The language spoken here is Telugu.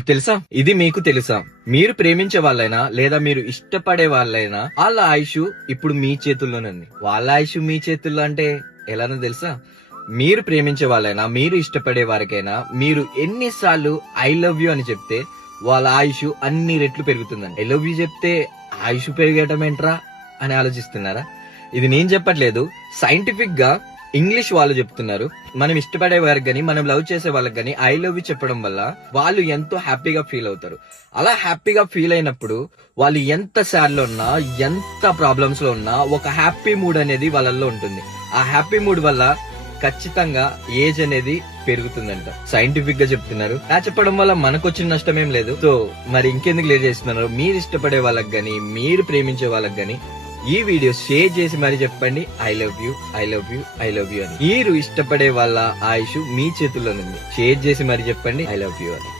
తెలుసా, ఇది మీకు తెలుసా, మీరు ప్రేమించే వాళ్ళైనా లేదా మీరు ఇష్టపడే వాళ్ళైనా వాళ్ళ ఆయుష్ ఇప్పుడు మీ చేతుల్లోనే ఉంది. వాళ్ళ ఆయుష్ మీ చేతుల్లో అంటే ఎలానో తెలుసా? మీరు ప్రేమించే వాళ్ళైనా మీరు ఇష్టపడే వారికైనా మీరు ఎన్నిసార్లు ఐ లవ్ యూ అని చెప్తే వాళ్ళ ఆయుష్ అన్ని రెట్లు పెరుగుతుందండి. ఐ లవ్ యూ చెప్తే ఆయుష్ పెరగటం ఏంట్రా అని ఆలోచిస్తున్నారా? ఇది నేను చెప్పట్లేదు, సైంటిఫిక్ గా ఇంగ్లీష్ వాళ్ళు చెప్తున్నారు. మనం ఇష్టపడే వారికి గానీ మనం లవ్ చేసే వాళ్ళకి గానీ ఐ లవ్ యూ చెప్పడం వల్ల వాళ్ళు ఎంతో హ్యాపీగా ఫీల్ అవుతారు. అలా హ్యాపీగా ఫీల్ అయినప్పుడు వాళ్ళు ఎంత సాడ్ లో ఉన్నా ఎంత ప్రాబ్లమ్స్ లో ఉన్నా ఒక హ్యాపీ మూడ్ అనేది వాళ్ళల్లో ఉంటుంది. ఆ హ్యాపీ మూడ్ వల్ల ఖచ్చితంగా ఏజ్ అనేది పెరుగుతుందంట. సైంటిఫిక్ గా చెప్తున్నారు. ఆ చెప్పడం వల్ల మనకు వచ్చిన నష్టం ఏం లేదు. సో మరి ఇంకెందుకు లేట్ చేస్తున్నారు? మీరు ఇష్టపడే వాళ్ళకి గానీ మీరు ప్రేమించే వాళ్ళకి గానీ ఈ వీడియో షేర్ చేసి మరి చెప్పండి I love you, I love you, I love you అని. మీరు ఇష్టపడే వాళ్ళ ఆయుష్ మీ చేతుల్లోనుంది. షేర్ చేసి మరి చెప్పండి ఐ లవ్ యూ అని.